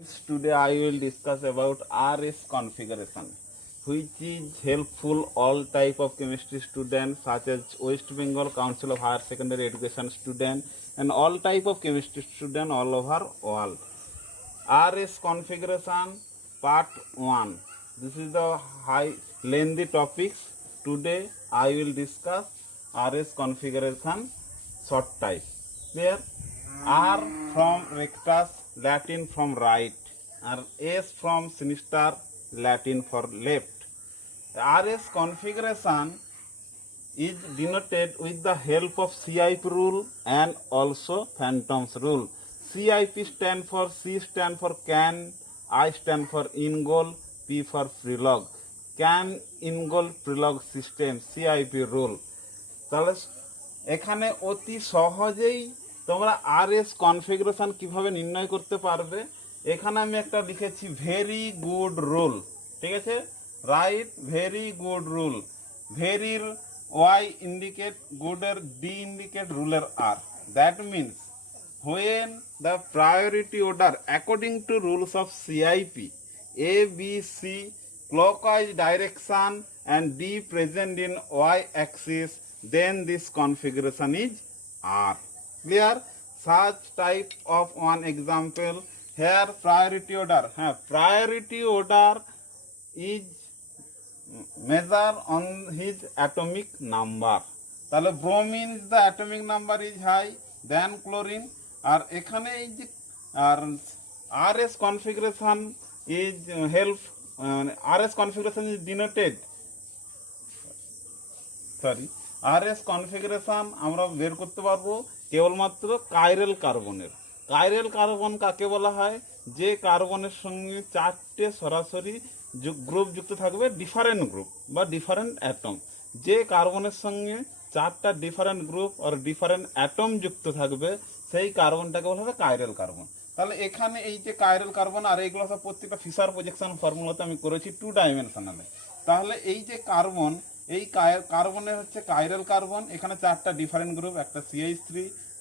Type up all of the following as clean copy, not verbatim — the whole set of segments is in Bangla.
Today I will discuss about RS configuration, which is helpful all type of chemistry students such as West Bengal Council of Higher Secondary Education student and all type of chemistry student all over world. RS configuration part 1. This is the high lengthy topics. Today I will discuss RS configuration short type. There R from rectus, Latin from right, and S from sinister, Latin for left. RS configuration is denoted with the help of CIP rule and also Phantom's rule. CIP stand for C stand for can, I stand for in-goal, P for Prelog. Can in-goal Prelog system CIP rule. তাহলে এখানে অতি সহজেই তোমরা RS কনফিগারেশন কিভাবে নির্ণয় করতে পারবে। এখানে আমি একটা লিখেছি ভেরি গুড রুল, ঠিক আছে, রাইট ভেরি গুড রুল। ভেরির ওয়াই ইন্ডিকেট, গুডের ডি ইন্ডিকেট, রুলের R. That means when the priority order according to rules of CIP A, B, C clockwise direction and D present in Y axis, then this configuration is R. Clear? Such type of one example here priority order. Priority order is measure on his atomic number. তাহলে bromine is the atomic number is high than chlorine. আর এখানে এই যে আর RS configuration is help RS configuration is denoted RS configuration আমরা বের করতে পারবো কেবলমাত্র কাইরাল কার্বনের। কাইরাল কার্বন কাকে বলা হয়? যে কার্বনের সঙ্গে চারটে সরাসরি গ্রুপ যুক্ত থাকবে, ডিফারেন্ট গ্রুপ বা ডিফারেন্ট অ্যাটম। যে কার্বনের সঙ্গে চারটা ডিফারেন্ট গ্রুপ আর ডিফারেন্ট অ্যাটম যুক্ত থাকবে সেই কার্বনটাকে বলা হবে কাইরাল কার্বন। তাহলে এখানে এই যে কাইরাল কার্বন আর এইগুলো সব প্রত্যেকটা ফিশার প্রজেকশন ফর্মুলাতে আমি করেছি 2 ডাইমেনশনালে। তাহলে এই যে কার্বন, এই কার্বনের হচ্ছে কাইরাল কার্বন, এখানে চারটা ডিফারেন্ট গ্রুপ, একটা CH3,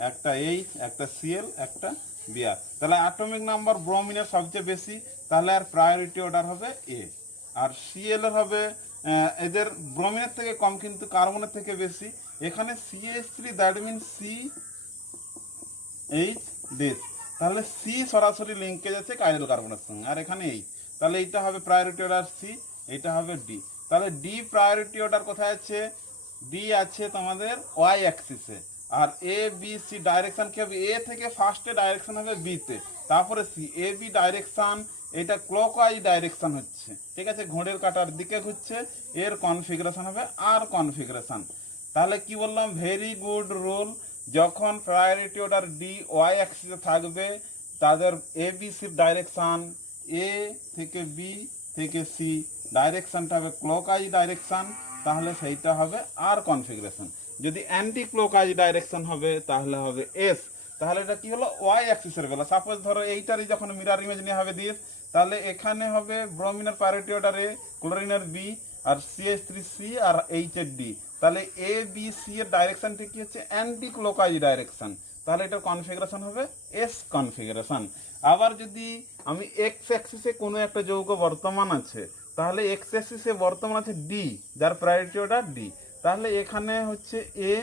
একটা H, একটা Cl, একটা Br। তাহলে অ্যাটমিক নাম্বার ব্রোমিনের সবচেয়ে বেশি, তাহলে আর প্রায়োরিটি অর্ডার হবে A। আর Cl এর হবে এদের ব্রোমিনের থেকে কম কিন্তু কার্বনের থেকে বেশি। এখানে CH3 that means CH this, তাহলে C সরাসরি লিঙ্কেজ আছে কাইরাল কার্বনের সঙ্গে, আর এখানে H, তাহলে এইটা হবে প্রায়োরিটি অর্ডার C, এইটা হবে D। তাহলে ডি প্রায়োরিটি অর্ডার কোথায় আছে? ডি আছে তোমাদের Y অ্যাক্সিসে। R A B C direction কি হবে? এ থেকে ফার্স্টে ডাইরেকশন হবে বিতে, তারপরে সি। এ বি ডাইরেকশন এটা ক্লকওয়াইজ ডাইরেকশন হচ্ছে, ঠিক আছে, ঘোড়ের কাটার দিকে ঘুরছে। এর কনফিগারেশন হবে আর কনফিগারেশন। তাহলে কি বললাম? ভেরি গুড রুল, যখন প্রায়োরিটি অর্ডার ডি ওয়াই অ্যাক্সিসে থাকবে তাদের এ বি সির ডাইরেকশন এ থেকে বি থেকে সি ডাইরেকশনটা হবে ক্লকওয়াইজ ডাইরেকশন, তাহলে সেইটা হবে আর কনফিগারেশন। যদি অ্যান্টি ক্লকওয়াইজ ডাইরেকশন হবে তাহলে হবে এস। তাহলে এটা কি হলো? ওয়াই অ্যাক্সিসের বেলা। সাপোজ ধরো এইটারই যখন মিরার ইমেজ নেওয়া হবে দিস, তাহলে এখানে হবে ব্রোমিনের প্রায়োরিটি অর্ডার এ, ক্লোরিনের বি, আর CH3 C আর H এর ডি। তাহলে এ বি সি এর ডাইরেকশনটি কি হচ্ছে? অ্যান্টি ক্লকওয়াইজ ডাইরেকশন, তাহলে এটার কনফিগারেশন হবে এস কনফিগারেশন। আবার যদি আমি এক্স অ্যাক্সিসে কোনো একটা যৌগ বর্তমান আছে, তাহলে এক্স অ্যাক্সিসে বর্তমান আছে ডি, যার প্রায়োরিটি অর্ডার ডি, তাহলে এখানে হচ্ছে এ,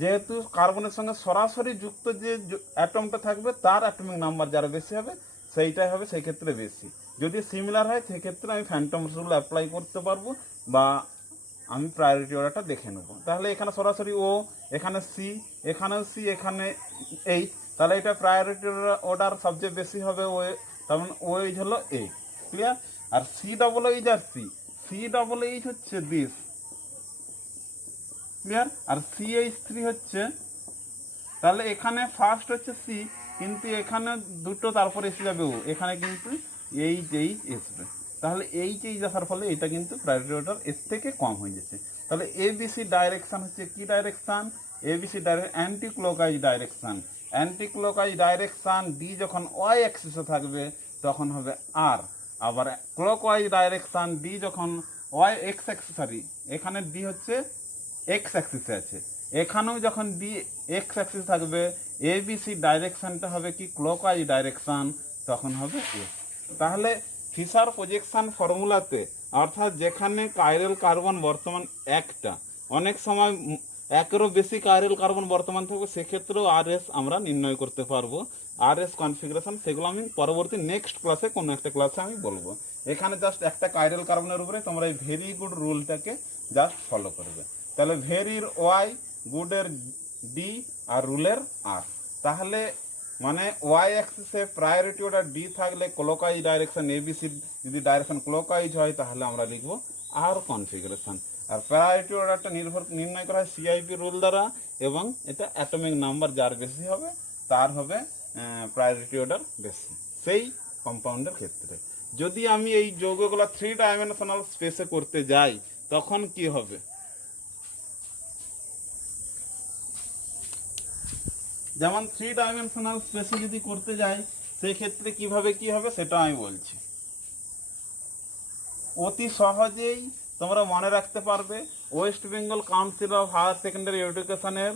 যেহেতু কার্বনের সঙ্গে সরাসরি যুক্ত যে অ্যাটমটা থাকবে তার অ্যাটমিক নাম্বার যারা বেশি হবে সেইটাই হবে সেই ক্ষেত্রে বেশি। যদি সিমিলার হয় সেক্ষেত্রে আমি ফ্যান্টম রুল অ্যাপ্লাই করতে পারবো বা আমি প্রায়োরিটি অর্ডারটা দেখে নেব। তাহলে এখানে সরাসরি ও, এখানে সি, এখানেও সি, এখানে এইচ, তাহলে এটা প্রায়োরিটি অর্ডার সবচেয়ে বেশি হবে ও, তার মানে ও এইচ হলো এ। ক্লিয়ার? আর C double H R C double H হচ্ছে দিস। ক্লিয়ার? আর CH3 হচ্ছে, তাহলে এখানে ফার্স্ট হচ্ছে সি, কিন্তু এখানে দুটো তারপরে এসে যাবে ও, এখানে কিন্তু এইচ আসবে। তাহলে এইচ আসার ফলে এটা কিন্তু প্রায়োরিটি অর্ডার এর থেকে কম হয়ে যাচ্ছে। তাহলে এবিসি ডাইরেকশন হচ্ছে কি direction? ABC direction anti clockwise direction. Anti clockwise direction D যখন ওয়াই অ্যাক্সিসে থাকবে তখন হবে আর। আবার ক্লকওয়াইজ ডাইরেকশন ডি যখন ওয়াই এক্স অ্যাক্সিস, এখানে ডি হচ্ছে এক্স অ্যাক্সিসে আছে, এখানেও যখন ডি এক্স অ্যাক্সিস থাকবে, এবিসি ডাইরেকশনটা হবে কি ক্লকওয়াইজ ডাইরেকশন, তখন হবে এস। তাহলে ফিশার প্রজেকশন ফর্মুলাতে অর্থাৎ যেখানে কাইরাল কার্বন বর্তমান একটা, অনেক সময় একেরও বেশি কাইরাল কার্বন বর্তমান থাকবে, সেক্ষেত্রেও আর এস আমরা নির্ণয় করতে পারবো। আর এস কনফিগারেশন সেগুলো আমি পরবর্তী নেক্সট ক্লাসে কোনো একটা ক্লাসে আমি বলবো। এখানে জাস্ট একটা কাইরাল কার্বনের উপরে তোমরা এই ভেরি গুড রুলটাকে জাস্ট ফলো করবে। তাহলে ভেরির ওয়াই, গুডের ডি, আর রুলের আর। তাহলে মানে ওয়াই অ্যাক্সিসে প্রায়োরিটি অর্ডার ডি থাকলে ক্লকওয়াইজ ডাইরেকশন এবিসি, যদি ডাইরেকশন ক্লকওয়াইজ হয় তাহলে আমরা লিখবো আর কনফিগারেশন। আর প্রায়োরিটি অর্ডারটা নির্ণয় করা হয় সিআইপি রুল দ্বারা, এবং এটা অ্যাটমিক নাম্বার যার বেশি হবে তার হবে প্রায়োরিটি অর্ডার বেশি সেই কম্পাউন্ডের ক্ষেত্রে। যদি আমি এই যৌগগুলো 3 ডাইমেনশনাল স্পেসে করতে যাই তখন কি হবে? যেমন 3 ডাইমেনশনাল স্পেসে যদি করতে যাই সেই ক্ষেত্রে কিভাবে কি হবে সেটা আমি বলছি। অতি সহজেই তোমরা মনে রাখতে পারবে, west Bengal council of higher secondary এডুকেশনের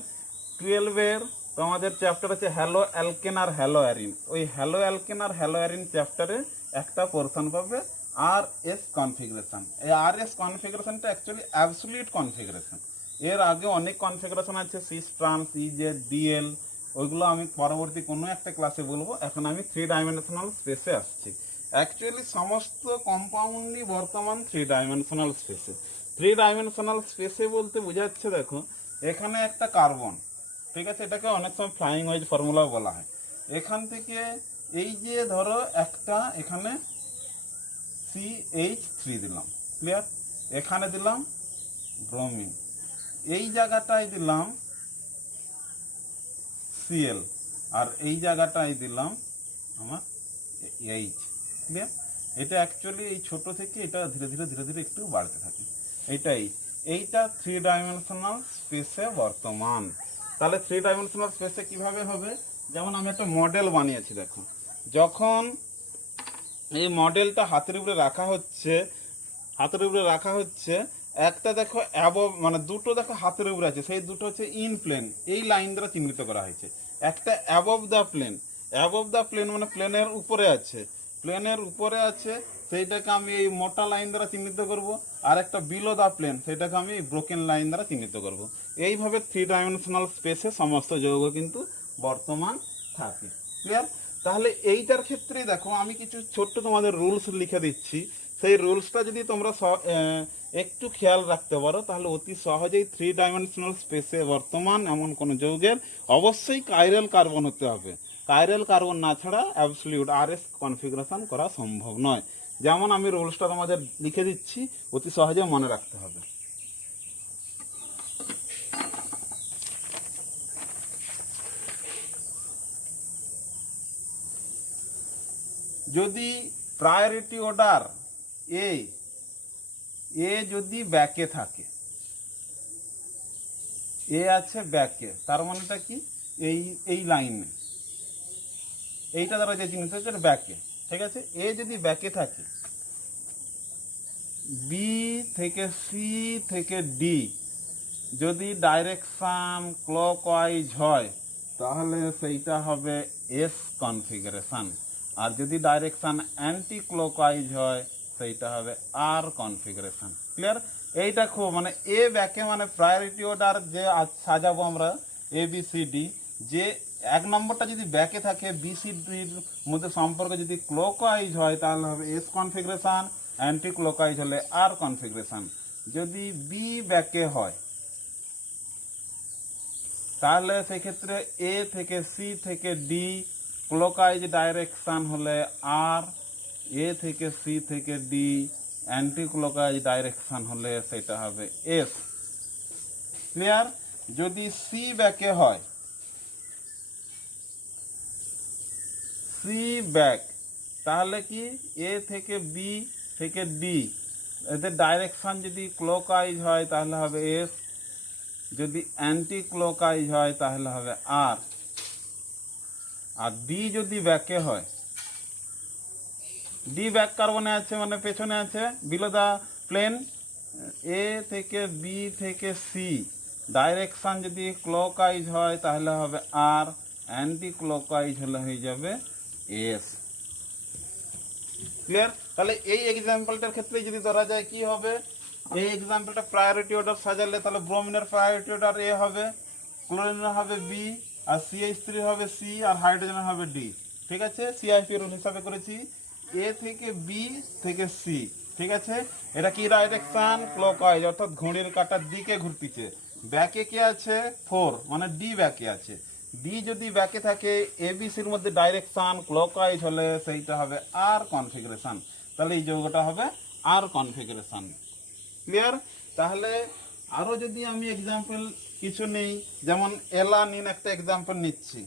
12-এর তোমাদের চ্যাপ্টার আছে হ্যালো অ্যালকেন আর হ্যালো অ্যারিন। ওই হ্যালো অ্যালকেন আর হ্যালো অ্যারিন চ্যাপ্টারে একটা পোর্শন পাবে আর এস কনফিগারেশন। এই আর এস কনফিগারেশনটা অ্যাকচুয়ালি অ্যাবসলিউট কনফিগারেশন। এর আগে অনেক কনফিগারেশন আছে, সিস ট্রান্স, ইজেড, ডিএল, ওইগুলো আমি পরবর্তী কোনো একটা ক্লাসে বলবো। এখন আমি 3 ডাইমেনশনাল স্পেসে আসছি। অ্যাকচুয়ালি সমস্ত কম্পাউন্ডই বর্তমান 3 ডাইমেনশনাল স্পেসে। 3 ডাইমেনশনাল স্পেসে বলতে বোঝাচ্ছে, দেখো এখানে একটা কার্বন, ঠিক আছে, এটাকে অনেক সময় ফ্লাইং ওয়েজ ফর্মুলাও বলা হয়। এখান থেকে এই যে ধরো একটা এখানে CH3 দিলাম, ক্লিয়ার, এখানে দিলাম ব্রোমিন, এই জায়গাটায় দিলাম Cl, আর এই জায়গাটায় দিলাম আমার H, ক্লিয়ার। এটা অ্যাকচুয়ালি এই ছোট থেকে এটা ধীরে ধীরে ধীরে ধীরে একটু বাড়তে থাকে, এইটা 3 ডাইমেনশনাল স্পেসে বর্তমান। তাহলে 3 ডাইমেনশনাল স্পেসে কিভাবে হবে? যেমন আমি একটা মডেল বানিয়েছি, দেখো যখন এই মডেলটা হাতের উপরে রাখা হচ্ছে, একটা দেখো অ্যাবভ মানে দুটো দেখো হাতের উপরে আছে, সেই দুটো হচ্ছে ইন প্লেন, এই লাইন দ্বারা চিহ্নিত করা হয়েছে। একটা অ্যাবভ দ্য প্লেন মানে প্লেনের উপরে আছে, সেইটাকে আমি এই মোটা লাইন দ্বারা চিহ্নিত করব। আর একটা বিলো দ্য প্লেন, সেটাকে আমি ব্রোকেন লাইন দ্বারা চিহ্নিত করব। এইভাবে 3 ডাইমেনশনাল স্পেসে সমস্ত যৌগ কিন্তু বর্তমান থাকে, ক্লিয়ার। তাহলে এইটার ক্ষেত্রে দেখো আমি কিছু ছোট্ট তোমাদের রুলস লিখে দিচ্ছি। সেই রুলসটা যদি তোমরা একটু খেয়াল রাখতে পারো তাহলে অতি সহজেই 3 ডাইমেনশনাল স্পেসে বর্তমান এমন কোন যৌগের অবশ্যই কাইরাল কার্বন হতে হবে। কাইরাল কার্বন না ছাড়া অ্যাবসলিউট আরএস কনফিগারেশন করা সম্ভব নয়। যেমন আমি রুলসটা তোমাদের লিখে দিচ্ছি, অতি সহজে মনে রাখতে হবে। যদি প্রায়োরিটি অর্ডার এ যদি ব্যাকে থাকে, এ আছে ব্যাকে, তার মানেটা কি? এই লাইনে এইটা দ্বারা যে চিহ্নিত হচ্ছে ব্যাকে, ঠিক আছে। এ যদি ব্যাকে থাকে, বি থেকে সি থেকে ডি যদি ডাইরেকশন ক্লকওয়াইজ হয় তাহলে সেইটা হবে এস কনফিগারেশন, আর যদি ডাইরেকশন অ্যান্টি ক্লকওয়াইজ হয় সেইটা হবে আর কনফিগারেশন, ক্লিয়ার। এইটা খুব মানে এ ব্যাকে মানে প্রায়োরিটি অর্ডার যে সাজাবো আমরা ABCD, যে 1 নম্বরটা যদি ব্যাকে থাকে BCDর মধ্যে সম্পর্ক যদি ক্লকওয়াইজ হয় তাহলে হবে এস কনফিগারেশন, অ্যান্টি ক্লকওয়াইজ হলে আর কনফিগারেশন। যদি বি ব্যাকে হয় তাহলে সেক্ষেত্রে এ থেকে সি থেকে ডি ক্লকওয়াইজ ডাইরেকশন হলে আর, এ থেকে সি থেকে ডি অ্যান্টি ক্লকওয়াইজ ডাইরেকশন হলে সেটা হবে এস, ক্লিয়ার। যদি সি ব্যাকে হয়, সি ব্যাক, তাহলে কি এ থেকে বি থেকে ডি এদের ডাইরেকশন যদি ক্লকওয়াইজ হয় তাহলে হবে এস, যদি অ্যান্টি ক্লকওয়াইজ হয় তাহলে হবে আর। আর ডি যদি ব্যাকে হয়, ডি ব্যাক কার্বনে আছে মানে পেছনে আছে বিলো দা প্লেন, এ থেকে বি থেকে সি ডাইরেকশন যদি ক্লকওয়াইজ হয় তাহলে হবে আর, অ্যান্টি ক্লকওয়াইজ হলে হয়ে যাবে এস, ক্লিয়ার? তাহলে এই এক্সাম্পলটার ক্ষেত্রে যদি ধরা যায় কি হবে, এই এক্সাম্পলটা প্রায়োরিটি অর্ডার সাজালে তাহলে ব্রোমিনের প্রায়োরিটি অর্ডার এ হবে, ক্লোরিনের হবে বি, আর CH3 হবে সি, আর হাইড্রোজেনের হবে ডি। ঠিক আছে, CIP রুল হিসাবে করেছি এ থেকে বি থেকে সি। ঠিক আছে, এটা কি ডাইরেকশন? ক্লকওয়াইজ, অর্থাৎ ঘড়ির কাঁটার দিকে ঘুরতিছে। ব্যাকে কে আছে? 4, মানে ডি ব্যাকে আছে। ডি যদি ব্যাকে থাকে, এবিসির মধ্যে ডাইরেকশন ক্লকওয়াইজ হলে সেইটা হবে আর কনফিগারেশন। তাহলে এই যৌগটা হবে আর কনফিগারেশন। ক্লিয়ার? তাহলে আরো যদি আমি এক্সাম্পল কিছু নেই, যেমন এলানিন একটা এক্সাম্পল নিচ্ছি।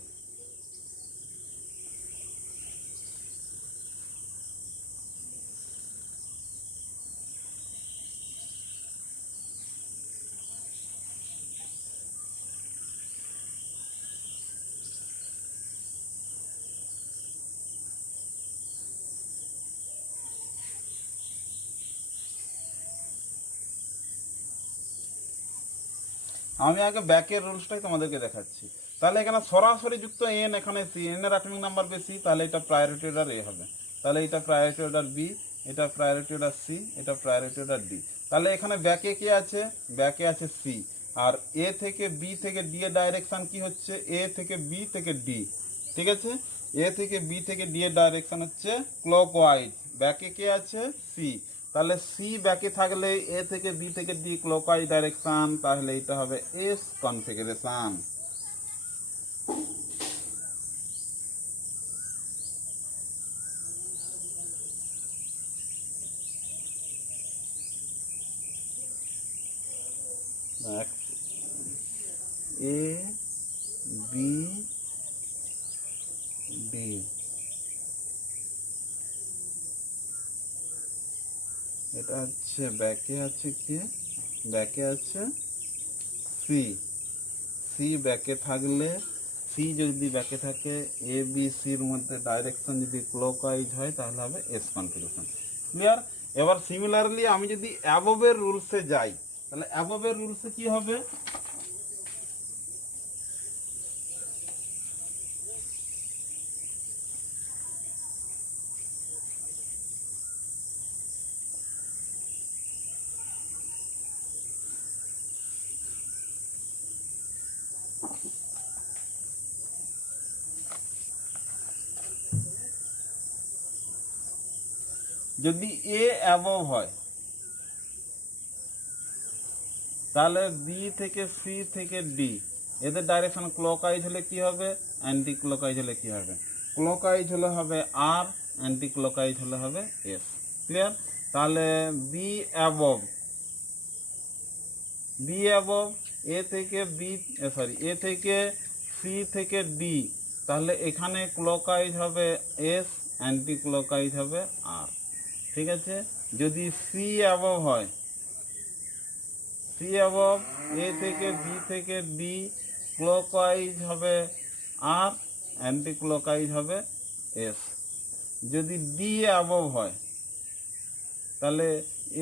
আমি আগে ব্যাকের রুলসটাই তোমাদেরকে দেখাচ্ছি। তাহলে এখানে সরাসরি যুক্ত এন, এখানে সি, এন এর অ্যাটমিক নাম্বার বেশি, তাহলে এটা প্রায়োরিটি অর্ডার এ হবে। তাহলে এটা প্রায়োরিটি অর্ডার বি, এটা প্রায়োরিটি অর্ডার সি, এটা প্রায়োরিটি অর্ডার ডি। তাহলে এখানে ব্যাকে কি আছে? ব্যাকে আছে সি। আর এ থেকে বি থেকে ডি এর ডাইরেকশন কি হচ্ছে? এ থেকে বি থেকে ডি। ঠিক আছে, এ থেকে বি থেকে ডি এর ডাইরেকশন হচ্ছে ক্লকওয়াইজ। ব্যাকে কে আছে? সি। তাহলে সি ব্যাকে থাকলে এ থেকে বি থেকে ডি ক্লকওয়াইজ ডাইরেকশন, তাহলে এটা হবে S configuration. A B D, এটা হচ্ছে ব্যাকে আছে কি? ব্যাকে আছে সি। সি ব্যাকে থাকলে, সি যদি ব্যাকে থাকে, এ বি সির মধ্যে ডাইরেকশন যদি ক্লকওয়াইজ হয় তাহলে হবে এস কনফিগারেশন। ক্লিয়ার? এবার সিমিলারলি আমি যদি অ্যাবভের রুলসে যাই, তাহলে অ্যাবভের রুলসে কি হবে? যদি এ অ্যাবভ হয়, তাহলে বি থেকে সি থেকে ডি এদের ডাইরেকশন ক্লকওয়াইজ হলে কি হবে? অ্যান্টি ক্লকওয়াইজ হলে কি হবে? ক্লকওয়াইজ হলে হবে আর, অ্যান্টি ক্লকওয়াইজ হলে হবে এস। ক্লিয়ার? তাহলে বি অ্যাবভ, বি অ্যাবভ এ থেকে বি, সরি, এ থেকে সি থেকে ডি, তাহলে এখানে ক্লকওয়াইজ হবে এস, অ্যান্টি ক্লকওয়াইজ হবে আর। ঠিক আছে, যদি সি অ্যাবভ হয়, সি অ্যাবভ এ থেকে বি থেকে ডি ক্লকওয়াইজ হবে আর, অ্যান্টি ক্লকওয়াইজ হবে এস। যদি ডি অ্যাবভ হয়, তাহলে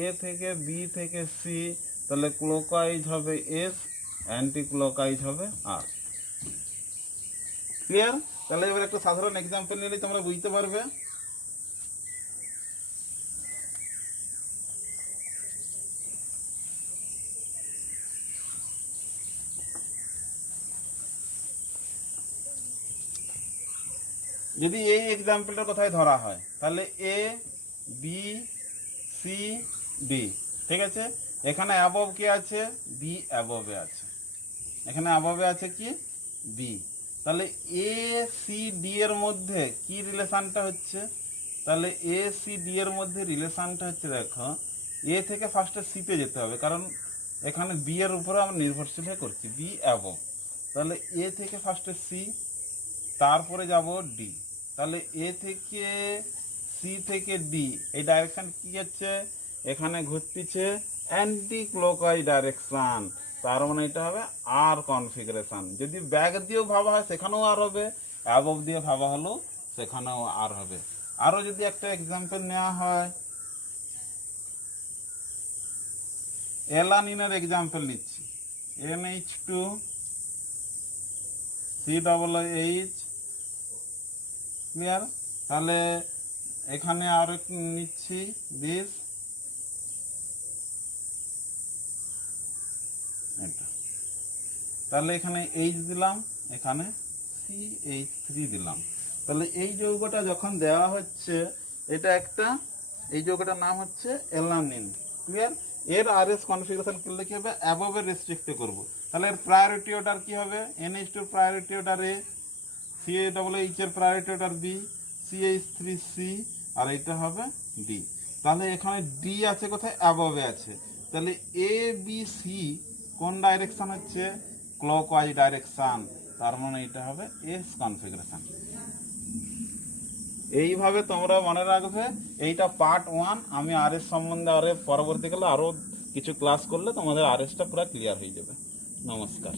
এ থেকে বি থেকে সি, তাহলে ক্লকওয়াইজ হবে এস, অ্যান্টি ক্লকওয়াইজ হবে আর। ক্লিয়ার? তাহলে এবার একটা সাধারণ এক্সাম্পল নিলে তোমরা বুঝতে পারবে। যদি এই এক্সাম্পলটার কথাই ধরা হয়, তাহলে এ বি সি ডি। ঠিক আছে, এখানে অ্যাবভ কি আছে? বি অ্যাবভে আছে। এখানে অ্যাবভে আছে কি? বি। তাহলে এ সি ডি এর মধ্যে কি রিলেশনটা হচ্ছে? তাহলে এ সি ডি এর মধ্যে রিলেশনটা হচ্ছে, দেখো, এ থেকে ফার্স্টে সিতে যেতে হবে, কারণ এখানে বি এর উপরে আমরা নির্ভরশীল হয়ে করছি, বি অ্যাবভ। তাহলে এ থেকে ফার্স্টে সি, তারপরে যাব ডি। তাহলে এ থেকে সি থেকে ডি এই ডাইরেকশন কি হচ্ছে? এখানে ঘুরতিছে অ্যান্টি ক্লকওয়াইজ ডাইরেকশন, তার মানে এটা হবে আর কনফিগারেশন। যদি ব্যাক দিয়েও ভাবা হয় সেখানেও আর হবে, অ্যাবভ দিয়ে ভাবা হলো সেখানেও আর হবে। আরো যদি একটা এক্সাম্পল নেওয়া হয়, অ্যালানিনের এক্সাম্পল নিচ্ছি। NH2 COOH। ক্লিয়ার? তাহলে এখানে আর নিচ্ছি দিস, এটা তাহলে এখানে এইচ দিলাম, এখানে CH3 দিলাম। তাহলে এই যৌগটা যখন দেওয়া হচ্ছে, এটা একটা, এই যৌগটার নাম হচ্ছে অ্যালানিন। ক্লিয়ার? এর আরএস কনফিগারেশন করলে কি হবে, অ্যাবভে রেস্ট্রিক্টে করব। তাহলে এর প্রায়োরিটি অর্ডার কি হবে, NH2 এর প্রায়োরিটি অর্ডার A, CH এর প্রায়োরিটি অর্ডার B, CH3C, আর এইটা হবে D। তাহলে এখানে D আছে কোথায়, অ্যাবভে আছে। তাহলে ABC কোন ডাইরেকশন হচ্ছে, ক্লকওয়াইজ ডাইরেকশন, তার মানে এটা হবে এস কনফিগারেশন। এইভাবে তোমরা মনে রাখবে। এইটা পার্ট 1। আমি আরএস সম্বন্ধে আরো পরবর্তীকালে আরো কিছু ক্লাস করলে তোমাদের আরএসটা পুরো ক্লিয়ার হয়ে যাবে। নমস্কার।